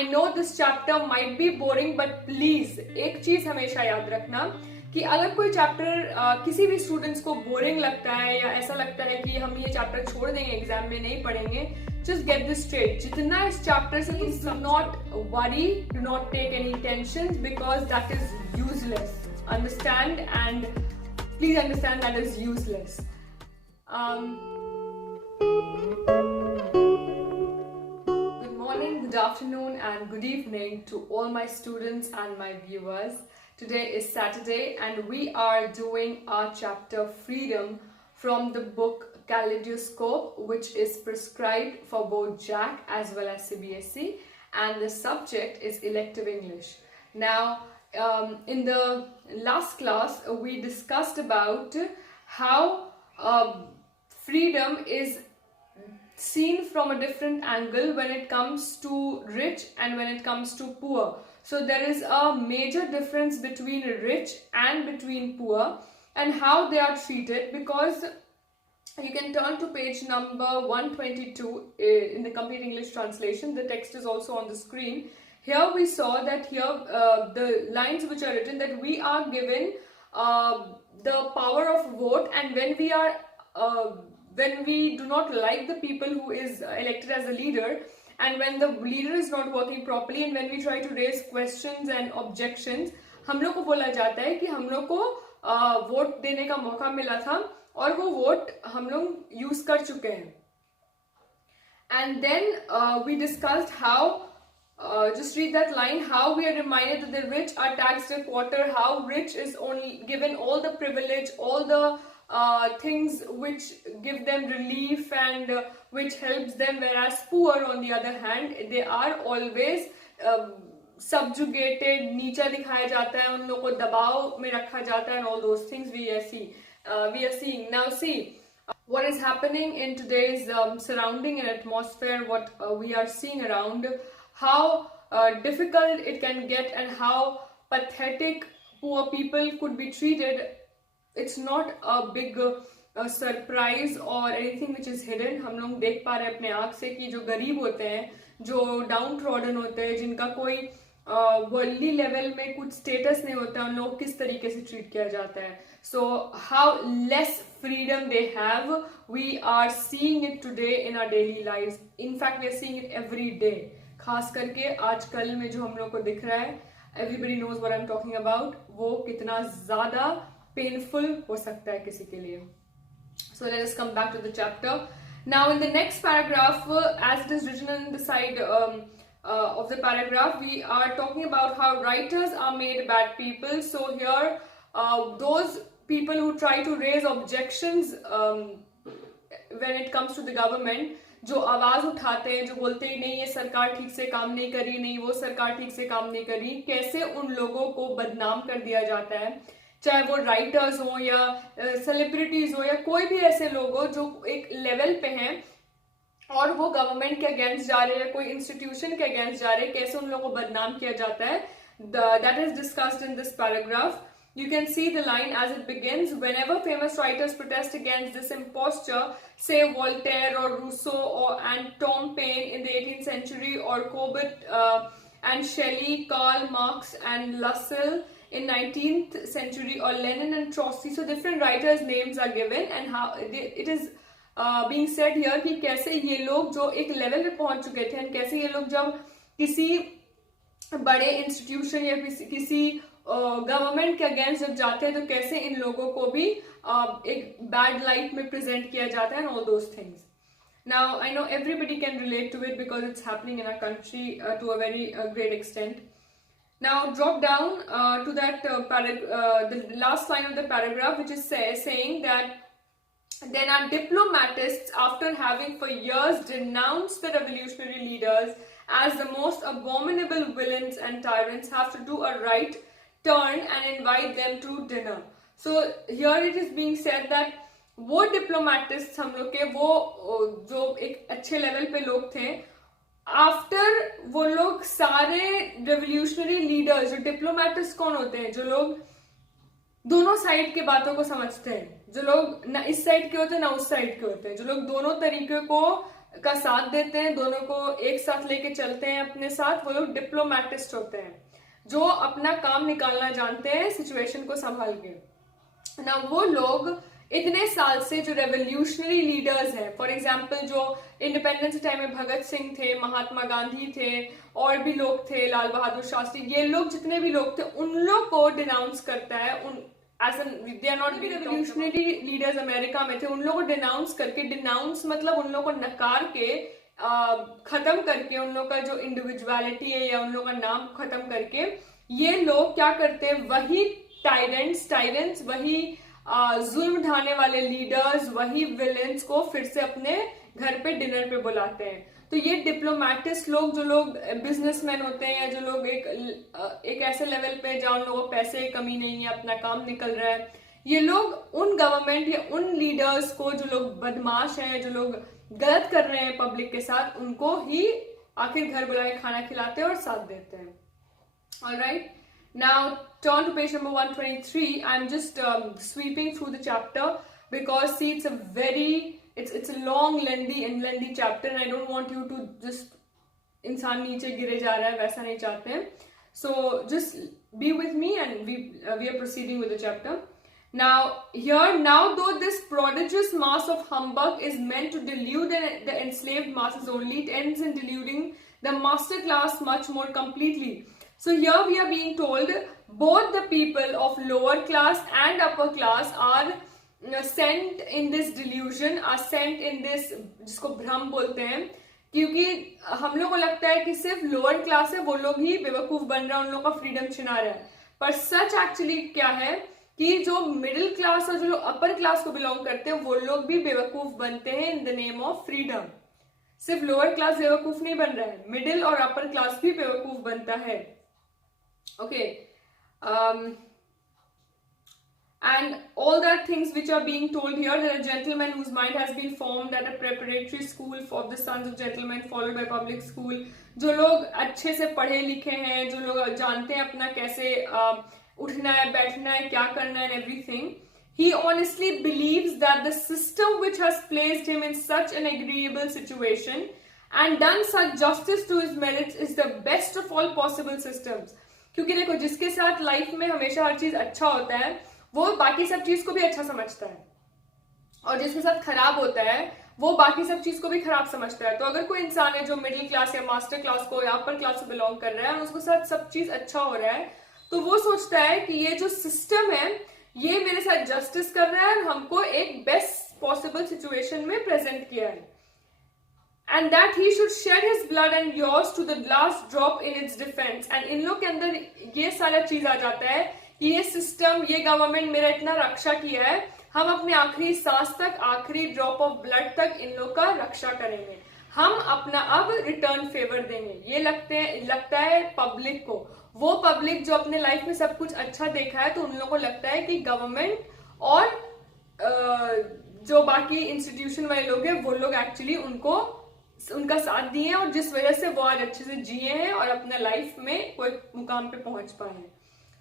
I know this chapter might be boring, but please एक चीज हमेशा याद रखना कि अगर कोई चैप्टर किसी भी स्टूडेंट्स को बोरिंग लगता है या ऐसा लगता है कि हम ये चैप्टर छोड़ देंगे, एग्जाम में नहीं पढ़ेंगे, just get this straight. जितना इस चैप्टर से please do not worry, do not take any tensions because that is useless. Understand, and please understand that is useless. Good morning, good afternoon, and good evening to all my students and my viewers. Today is Saturday and we are doing our chapter Freedom from the book Kaleidoscope, which is prescribed for both JAC as well as CBSE, and the subject is Elective English. Now, in the last class, we discussed about how freedom is seen from a different angle when it comes to rich and when it comes to poor. So there is a major difference between rich and between poor and how they are treated, because you can turn to page number 122 in the complete English translation. The text is also on the screen. Here we saw that here the lines which are written that we are given the power of vote, and when we do not like the people who is elected as a leader, and when the leader is not working properly, and when we try to raise questions and objections, हम लोग को बोला जाता है कि हम लोग को वोट देने का मौका मिला था और वो वोट हम लोग यूज कर चुके हैं. And then we discussed how, just read that line, how we are reminded that the rich are taxed a quarter, how rich is only given all the privilege, all the things which give them relief and which helps them, whereas poor on the other hand, they are always subjugated, नीचा दिखाया जाता है, उन लोगों को दबाव में रखा जाता है, and all those things we are seeing. Now see, what is happening in today's surrounding and atmosphere, what we are seeing around, how difficult it can get and how pathetic poor people could be treated. It's not a big surprise or anything which is hidden. हम लोग देख पा रहे हैं अपने आँख से कि जो गरीब होते हैं, जो डाउन ट्रॉडन होते हैं, जिनका कोई वर्ल्डली लेवल में कुछ स्टेटस नहीं होता, उन लोग किस तरीके से ट्रीट किया जाता है. So how less freedom they have, we are seeing it today in our daily lives. In fact, we are seeing it every day. खास करके आजकल में जो हम लोग को दिख रहा है, everybody knows what I'm talking about, वो कितना ज़्यादा painful हो सकता है किसी के लिए. So let us come back to the chapter. Now in the next paragraph, as it is written on the side of the paragraph, we are talking about how writers are made bad people. So here, those people who try to raise objections when it comes to the government, जो आवाज उठाते हैं, जो बोलते हैं नहीं ये सरकार ठीक से काम नहीं करी, नहीं वो सरकार ठीक से काम नहीं करी, कैसे उन लोगों को बदनाम कर दिया जाता है, चाहे वो राइटर्स हो या सेलिब्रिटीज हो या कोई भी ऐसे लोग हो जो एक लेवल पे हैं और वो गवर्नमेंट के अगेंस्ट जा रहे हैं, कोई इंस्टीट्यूशन के अगेंस्ट जा रहे हैं, कैसे उन लोगों को बदनाम किया जाता है. That is discussed in this paragraph. You can see the line as it begins. Whenever famous writers protest against this imposture, say Voltaire or Rousseau and Tom Paine in the 18th century, or Cobbett and Shelley, Karl Marx and Lassalle in 19th century, or Lenin and Trotsky. So different writers' names are given, and how it is being said here कि कैसे ये लोग जो एक level पे पहुंच चुके थे, कैसे ये लोग जब किसी बड़े इंस्टीट्यूशन या किसी गवर्नमेंट के अगेंस्ट जब जाते हैं तो कैसे इन लोगों को भी एक बैड लाइट में प्रेजेंट किया जाता है, and all those things. Now I know everybody can relate to it because it's happening in our country to a very great extent. Now drop down to that the last line of the paragraph, which is saying that then our diplomatists, after having for years denounced the revolutionary leaders as the most abominable villains and tyrants, have to do a right turn and invite them to dinner. So here it is being said that वो diplomatists हम लोग के वो जो एक अच्छे level पे लोग थे, आफ्टर वो लोग सारे रेवोल्यूशनरी लीडर्स, जो डिप्लोमेटिस्ट कौन होते हैं, जो लोग दोनों साइड के बातों को समझते हैं, जो लोग ना इस साइड के होते हैं ना उस साइड के होते हैं, जो लोग दोनों तरीके को का साथ देते हैं, दोनों को एक साथ लेके चलते हैं अपने साथ, वो लोग डिप्लोमेटिस्ट होते हैं, जो अपना काम निकालना जानते हैं सिचुएशन को संभाल के ना। वो लोग इतने साल से जो रेवोल्यूशनरी लीडर्स हैं, फॉर एग्जाम्पल जो इंडिपेंडेंस टाइम में भगत सिंह थे, महात्मा गांधी थे, और भी लोग थे, लाल बहादुर शास्त्री, ये लोग जितने भी लोग थे उन लोग को डिनाउंस करता है। उन as an they are not revolutionary leaders America में थे, उन लोग को डिनाउंस करके, डिनाउंस मतलब उन लोग को नकार के, खत्म करके, उन लोग का जो इंडिविजुअलिटी है या उन लोग का नाम खत्म करके, ये लोग क्या करते हैं, वही टायरेंट्स, वही जुल्म ढाने वाले लीडर्स, वही विलेंस को फिर से अपने घर पे डिनर पे बुलाते हैं। तो ये डिप्लोमेटिस्ट लोग, जो लोग बिजनेसमैन होते हैं, या जो लोग एक ऐसे लेवल पे जहाँ उन लोगों को पैसे की कमी नहीं है, अपना काम निकल रहा है, ये लोग उन गवर्नमेंट या उन लीडर्स को, जो लोग बदमाश हैं, जो लोग गलत कर रहे हैं पब्लिक के साथ, उनको ही आखिर घर बुला के खाना खिलाते हैं और साथ देते हैं। Alright, now turn to page number 123. I'm just sweeping through the chapter because see, it's a long, lengthy chapter, and I don't want you to just इंसान नीचे गिरे जा रहा है, वैसा नहीं चाहते हैं. So just be with me, and we are proceeding with the chapter. Now though this prodigious mass of humbug is meant to delude the enslaved masses only, it ends in deluding the master class much more completely. So here we are being told both the people of lower class and upper class are sent in this delusion, are sent in this, जिसको भ्रम बोलते हैं, क्योंकि हम लोग को लगता है कि सिर्फ लोअर क्लास है वो लोग ही बेवकूफ बन रहा है, उन लोग का फ्रीडम छिना रहा है. पर सच एक्चुअली क्या है कि जो मिडिल क्लास और जो लोग अपर क्लास को बिलोंग करते हैं वो लोग भी बेवकूफ बनते हैं in the name of freedom. सिर्फ लोअर क्लास बेवकूफ नहीं बन रहा है, मिडिल और अपर क्लास भी बेवकूफ बनता है. Okay, and all that things which are being told here, that a gentleman whose mind has been formed at a preparatory school of the sons of gentlemen followed by public school, जो लोग अच्छे से पढ़े लिखे हैं, जो लोग जानते हैं अपना कैसे उठना है, बैठना है, क्या करना है, and everything, he honestly believes that the system which has placed him in such an agreeable situation and done such justice to his merits is the best of all possible systems. क्योंकि देखो, जिसके साथ life में हमेशा हर चीज अच्छा होता है वो बाकी सब चीज को भी अच्छा समझता है, और जिसके साथ खराब होता है वो बाकी सब चीज को भी खराब समझता है. तो अगर कोई इंसान है जो मिडिल क्लास या मास्टर क्लास को या अपर क्लास से बिलोंग कर रहा है और उसके साथ सब चीज अच्छा हो रहा है, तो वो सोचता है कि ये जो सिस्टम है ये मेरे साथ जस्टिस कर रहा है और हमको एक बेस्ट पॉसिबल सिचुएशन में प्रेजेंट किया है, and that he should shed his blood and yours to the last drop in its defense. And इन लोग के अंदर ये सारा चीज आ जाता है कि ये सिस्टम, ये गवर्नमेंट मेरा इतना रक्षा किया है, हम अपने आखिरी सांस तक, आखिरी ड्रॉप ऑफ ब्लड तक इन लोग का रक्षा करेंगे, हम अपना अब रिटर्न फेवर देंगे. ये लगता है पब्लिक को, वो पब्लिक जो अपने लाइफ में सब कुछ अच्छा देखा है, तो उन लोगों को लगता है कि गवर्नमेंट और जो बाकी इंस्टीट्यूशन वाले लोग हैं वो लोग एक्चुअली उनका साथ दिए और जिस वजह से वो आज अच्छे से जिए हैं और अपने लाइफ में कोई मुकाम पे पहुंच पाए हैं.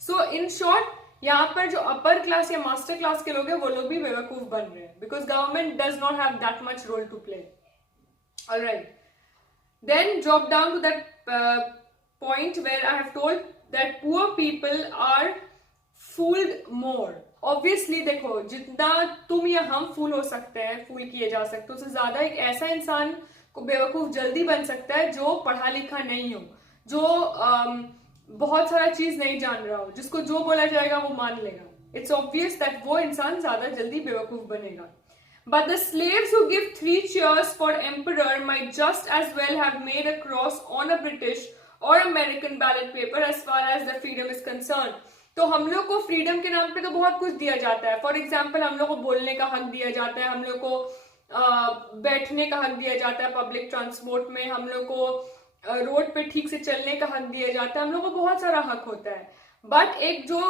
सो इन शॉर्ट, यहाँ पर जो अपर क्लास या मास्टर क्लास के लोग हैं वो लोग भी बेवकूफ बन रहे हैं, because government does not have that much role to play. Alright, then drop down to that point where I have told that poor people are fooled more. Obviously देखो, जितना तुम या हम फूल हो सकते हैं, फूल किए जा सकते, उससे ज्यादा एक ऐसा इंसान को बेवकूफ जल्दी बन सकता है जो पढ़ा लिखा नहीं हो, जो बहुत सारा चीज नहीं जान रहा हो, जिसको जो बोला जाएगा वो मान लेगा. इट्स ऑब्वियस दैट वो इंसान ज्यादा जल्दी बेवकूफ बनेगा. But the slaves who give 3 cheers for emperor might just as well have made a cross on a British or American ballot paper as far as the freedom is concerned. तो हम लोग को फ्रीडम के नाम पे तो बहुत कुछ दिया जाता है. फॉर एग्जाम्पल, हम लोग को बोलने का हक दिया जाता है, हम लोग को बैठने का हक दिया जाता है पब्लिक ट्रांसपोर्ट में, हम लोग को रोड पे ठीक से चलने का हक दिया जाता है, हम लोग को बहुत सारा हक होता है. बट एक जो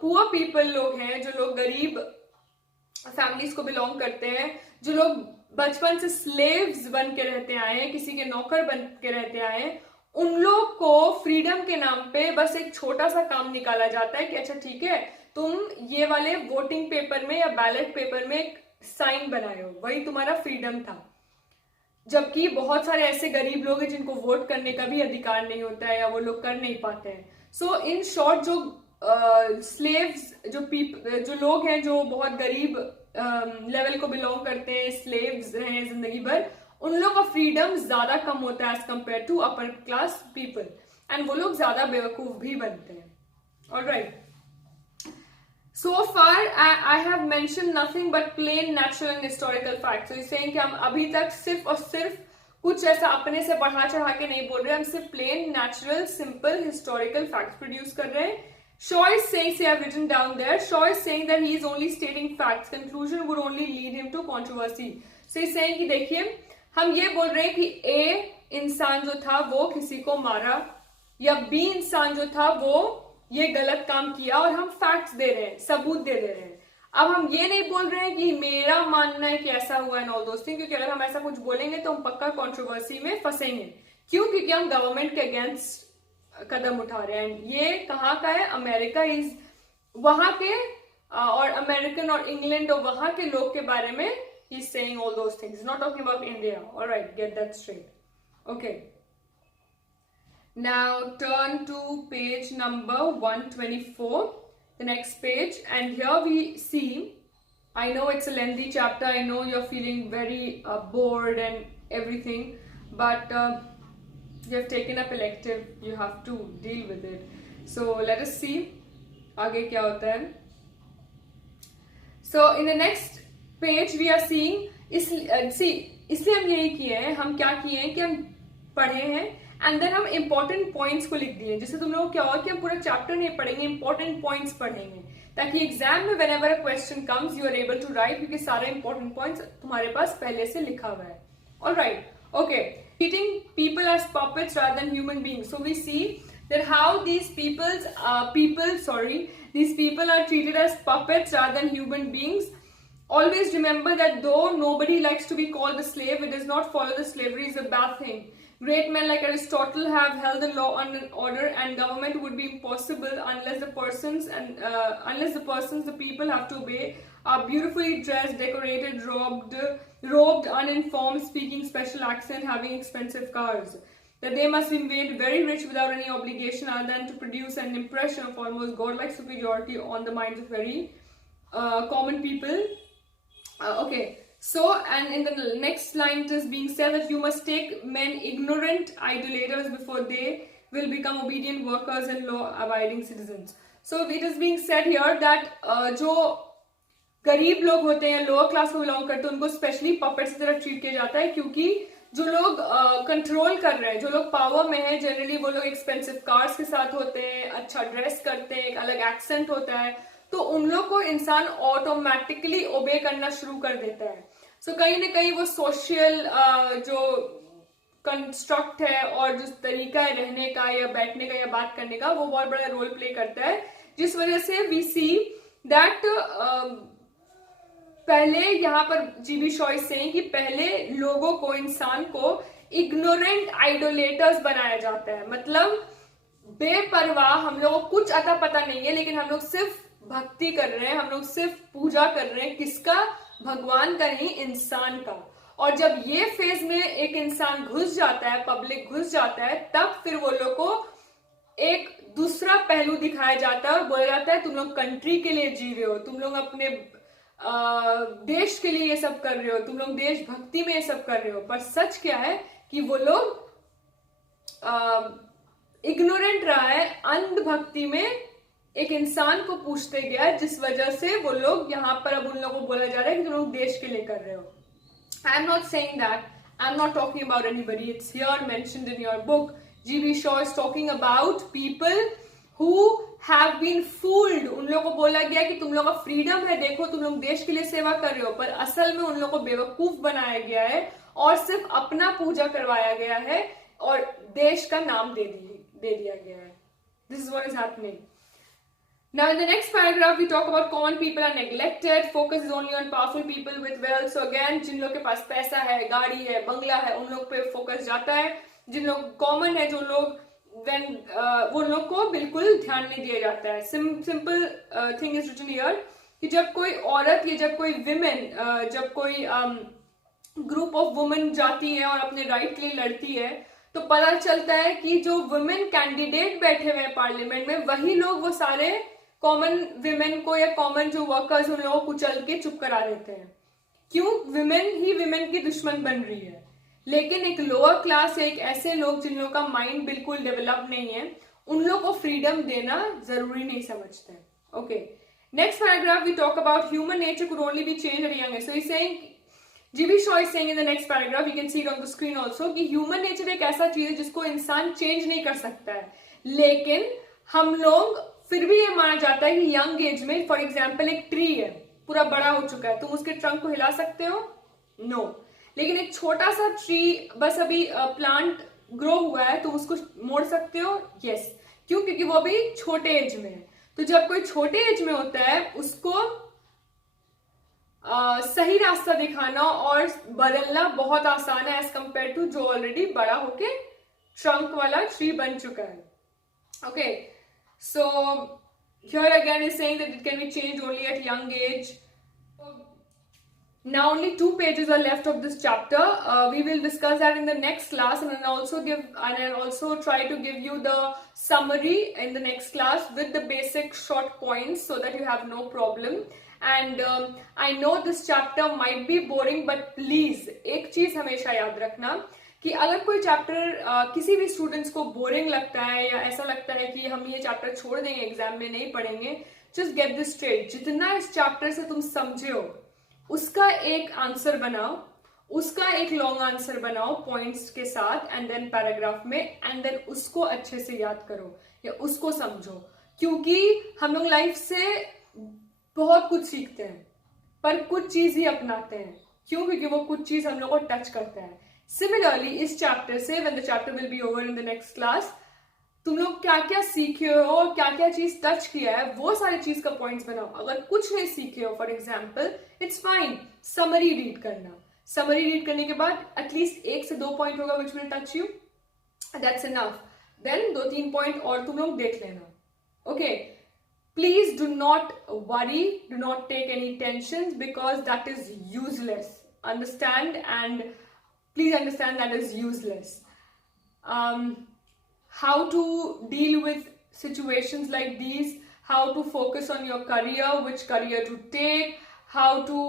पुअर पीपल लोग हैं, जो लोग गरीब फैमिलीज को बिलोंग करते हैं, जो लोग बचपन से स्लेव्स बन के रहते आए हैं, किसी के नौकर बन के रहते आए हैं, उन लोग को फ्रीडम के नाम पे बस एक छोटा सा काम निकाला जाता है कि अच्छा ठीक है, तुम ये वाले वोटिंग पेपर में या बैलेट पेपर में एक साइन बनाए हो, वही तुम्हारा फ्रीडम था. जबकि बहुत सारे ऐसे गरीब लोग हैं जिनको वोट करने का भी अधिकार नहीं होता है या वो लोग कर नहीं पाते हैं. सो इन शॉर्ट जो स्लेव्स जो लोग हैं जो बहुत गरीब लेवल को बिलोंग करते हैं, स्लेव्स रहे हैं जिंदगी भर, उन लोग का फ्रीडम ज्यादा कम होता है as compared to upper class people, and वो लोग ज्यादा बेवकूफ भी बनते हैं. Alright, so far I have mentioned nothing but plain natural and historical facts. So saying कि हम अभी तक सिर्फ और सिर्फ कुछ ऐसा अपने से बढ़ा चढ़ा के नहीं बोल रहे, हम सिर्फ plain natural simple historical facts produce कर रहे हैं. Shaw is saying, say I've written down there, Shaw is saying that he is only stating facts. Conclusion would only lead him to controversy. So he's saying कि देखिए हम ये बोल रहे हैं कि A इंसान जो था वो किसी को मारा, या B इंसान जो था वो ये गलत काम किया, और हम फैक्ट्स दे रहे हैं, सबूत दे रहे हैं. अब हम ये नहीं बोल रहे हैं कि मेरा मानना है कि ऐसा हुआ एंड ऑल दोस थिंग्स, क्योंकि अगर हम ऐसा कुछ बोलेंगे तो हम पक्का कंट्रोवर्सी में फंसेंगे. क्यों? क्योंकि हम गवर्नमेंट के अगेंस्ट कदम उठा रहे हैं. ये कहाँ का है? अमेरिका इज वहां के और अमेरिकन और इंग्लैंड और वहां के लोग के बारे में he is saying all those things, not talking about India. Alright, get that straight. Okay, now turn to page number 124, the next page, and here we see, I know it's a lengthy chapter, I know you're feeling very bored and everything, but you have taken up elective, you have to deal with it. So let us see आगे क्या होता है. So in the next page we are seeing इसलिए हम यही किए हैं, हम क्या किए हैं कि हम पढ़े हैं एंड देन हम इंपॉर्टेंट पॉइंट्स को लिख दिए, जिससे तुम लोगों को क्या होगा कि हम पूरा चैप्टर नहीं पढ़ेंगे, इंपॉर्टेंट पॉइंट्स पढ़ेगे, ताकि एग्जाम में whenever a question comes you are able to write, क्योंकि सारे इंपॉर्टेंट पॉइंट्स तुम्हारे पास पहले से लिखा हुआ है. Alright, okay. Treating people as puppets rather than human beings. So we see that how these people are treated as puppets rather than human beings. Always remember that though nobody likes to be called a slave, it does not follow that slavery is a bad thing. Great men like Aristotle have held the law and order, and government would be impossible unless the persons the people have to obey are beautifully dressed, decorated, robed, uninformed, speaking special accent, having expensive cars. That they must be made very rich without any obligation other than to produce an impression of almost godlike superiority on the minds of very common people. Okay. So, and in the next line it is being said that you must take men ignorant idolaters before they will become obedient workers and law-abiding citizens. So, it is being said here that जो गरीब लोग होते हैं, lower class को belong करते हैं, उनको specially puppets की तरह ट्रीट किया जाता है, क्योंकि जो लोग कंट्रोल कर रहे हैं, जो लोग पावर में हैं, जनरली वो लोग एक्सपेंसिव कार्स के साथ होते हैं, अच्छा ड्रेस करते हैं, एक अलग एक्सेंट होता है, तो उन लोग को इंसान ऑटोमेटिकली ओबे करना शुरू कर देता है. सो कहीं ना कहीं वो सोशल जो कंस्ट्रक्ट है और जो तरीका है रहने का या बैठने का या बात करने का, वो बहुत बड़ा रोल प्ले करता है, जिस वजह से वी सी दैट पहले यहाँ पर g.b.shaw is saying कि पहले लोगों को, इंसान को इग्नोरेंट आइडोलेटर्स बनाया जाता है. मतलब बेपरवाह, हम लोगों को कुछ अता पता नहीं है, लेकिन हम लोग सिर्फ भक्ति कर रहे हैं, हम लोग सिर्फ पूजा कर रहे हैं. किसका? भगवान का नहीं, इंसान का. और जब ये फेज में एक इंसान घुस जाता है, पब्लिक घुस जाता है, तब फिर वो लोग को एक दूसरा पहलू दिखाया जाता है और बोला जाता है तुम लोग कंट्री के लिए जी रहे हो, तुम लोग अपने देश के लिए ये सब कर रहे हो, तुम लोग देशभक्ति में ये सब कर रहे हो. पर सच क्या है कि वो लोग इग्नोरेंट रहा है, अंधभक्ति में एक इंसान को पूछते गया, जिस वजह से वो लोग यहाँ पर अब उन लोगों को बोला जा रहा है कि तुम लोग देश के लिए कर रहे हो. I am not saying that, I am not talking about anybody, it's here mentioned in your book. g.b.shaw is talking about people who have been fooled. उन लोगों को बोला गया कि तुम लोग का फ्रीडम है, देखो तुम लोग देश के लिए सेवा कर रहे हो, पर असल में उन लोगों को बेवकूफ बनाया गया है और सिर्फ अपना पूजा करवाया गया है और देश का नाम दे दिया गया है. This is what is happening. Now in the next paragraph we talk about common people are neglected. Focus is only on powerful people with wealth. So again, जिन लोग के पास पैसा है, गाड़ी है, बंगला है, उन लोग पे फोकस जाता है. जिन लोग कॉमन है, जो लोग वो लोग को बिल्कुल ध्यान नहीं दिया जाता है. Simple thing is written here कि जब कोई औरत या जब कोई विमेन, जब कोई ग्रुप ऑफ वुमेन जाती है और अपने राइट के लिए लड़ती है, तो पता चलता है कि जो वुमेन कैंडिडेट बैठे हुए हैं पार्लियामेंट में, वही लोग वो सारे कॉमन विमेन को या कॉमन जो वर्कर्स उन लोगों को कुचल के चुप करा देते हैं। क्यों? विमेन ही विमेन की दुश्मन बन रही है। लेकिन एक लोअर क्लास या एक ऐसे लोग जिन लोगों का माइंड बिल्कुल डेवलप नहीं है, उन लोग को फ्रीडम देना जरूरी नहीं समझते। Okay, next paragraph we talk about human nature could only be change at young age. So he's saying, g.b.shaw is saying in the next paragraph, you can see it on the screen also, कि human nature एक ऐसा चीज है जिसको इंसान change नहीं कर सकता है, लेकिन हम लोग फिर भी ये माना जाता है कि यंग एज में, फॉर एग्जाम्पल एक ट्री है, पूरा बड़ा हो चुका है, तुम उसके ट्रंक को हिला सकते हो? नो। लेकिन एक छोटा सा ट्री, बस अभी प्लांट ग्रो हुआ है, तुम उसको मोड़ सकते हो? यस। क्यों? क्योंकि वो अभी छोटे एज में है। तो जब कोई छोटे एज में होता है, उसको सही रास्ता दिखाना और बदलना बहुत आसान है एज कंपेयर टू जो ऑलरेडी बड़ा होके ट्रंक वाला ट्री बन चुका है। Okay, so here again is saying that it can be changed only at young age. Now only 2 pages are left of this chapter. We will discuss that in the next class, and I'll also try to give you the summary in the next class with the basic short points so that you have no problem. And I know this chapter might be boring, but please एक चीज हमेशा याद रखना कि अगर कोई chapter किसी भी स्टूडेंट्स को बोरिंग लगता है या ऐसा लगता है कि हम ये चैप्टर छोड़ देंगे, एग्जाम में नहीं पढ़ेंगे, जस्ट गेट दिस स्ट्रेट, जितना इस चैप्टर से तुम समझे हो उसका एक आंसर बनाओ, उसका एक लॉन्ग आंसर बनाओ पॉइंट्स के साथ, एंड देन पैराग्राफ में, एंड देन उसको अच्छे से याद करो या उसको समझो। क्योंकि हम लोग लाइफ से बहुत कुछ सीखते हैं पर कुछ चीज ही अपनाते हैं। क्यों? क्योंकि वो कुछ चीज हम लोग को टच करता है। सिमिलरली इस चैप्टर से, when the chapter will be over in the next class, तुम लोग क्या क्या सीखे हो और क्या क्या चीज टच किया है, वो सारी चीज का पॉइंट्स बनाओ। अगर कुछ नहीं सीखे हो, for example, it's fine, summary read करना। समरी रीड करने के बाद एटलीस्ट 1 से 2 पॉइंट होगा which will touch you, that's enough. Then 2-3 point और तुम लोग देख लेना। Okay, please do not worry, do not take any tension, because that is useless. Understand, and please understand that is useless. How to deal with situations like these, how to focus on your career, which career to take, how to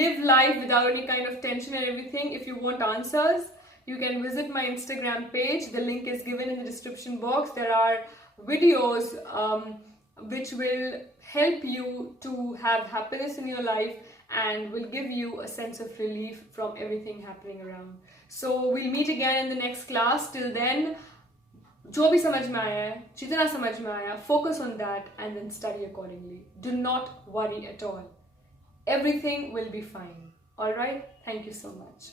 live life without any kind of tension and everything. If you want answers, you can visit my Instagram page. The link is given in the description box. There are videos which will help you to have happiness in your life and will give you a sense of relief from everything happening around. So we'll meet again in the next class. Till then, जो भी समझ में आया है, जितना समझ में आया, focus on that and then study accordingly. Do not worry at all. Everything will be fine. All right? Thank you so much.